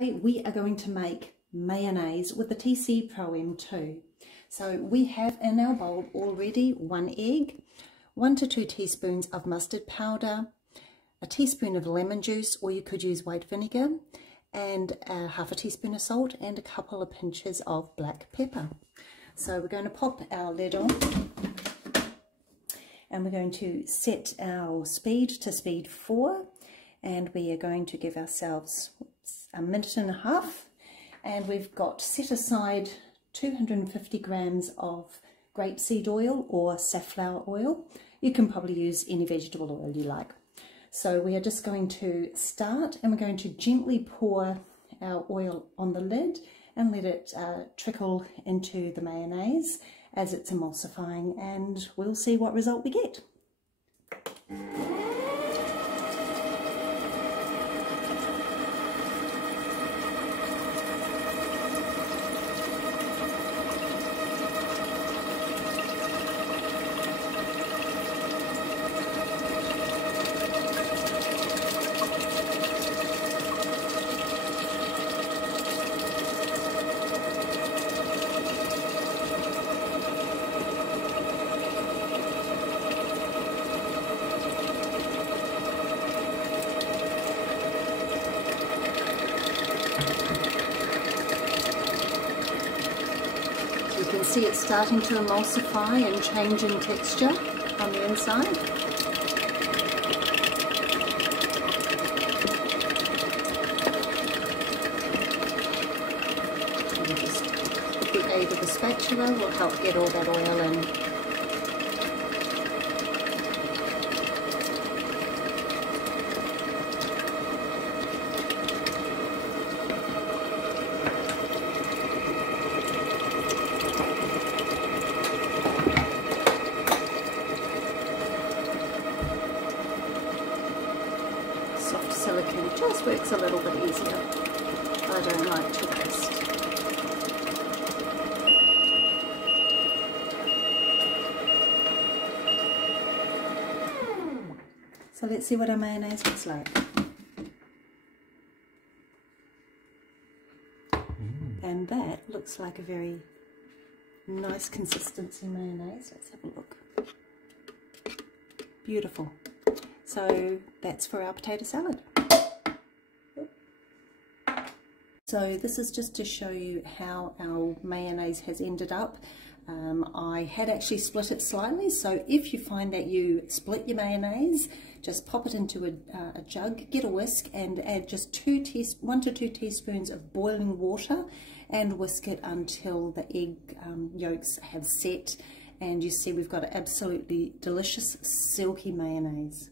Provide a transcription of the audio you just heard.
We are going to make mayonnaise with the TCPROM 2. So we have in our bowl already 1 egg, 1 to 2 teaspoons of mustard powder, a teaspoon of lemon juice, or you could use white vinegar, and half a teaspoon of salt and a couple of pinches of black pepper. So we're going to pop our lid on and we're going to set our speed to speed 4, and we are going to give ourselves a minute and a half, and we've got set aside 250 grams of grapeseed oil or safflower oil. You can probably use any vegetable oil you like. So we are just going to start, and we're going to gently pour our oil on the lid and let it trickle into the mayonnaise as it's emulsifying, and we'll see what result we get. You can see it's starting to emulsify and change in texture on the inside. And just with the aid of the spatula will help get all that oil in. Soft silicone just works a little bit easier. I don't like to waste. So let's see what our mayonnaise looks like. And that looks like a very nice consistency mayonnaise. Let's have a look. Beautiful. So that's for our potato salad. So this is just to show you how our mayonnaise has ended up. I had actually split it slightly, so if you find that you split your mayonnaise, just pop it into a jug, get a whisk, and add just 1 to 2 teaspoons of boiling water, and whisk it until the egg yolks have set, and you see we've got an absolutely delicious silky mayonnaise.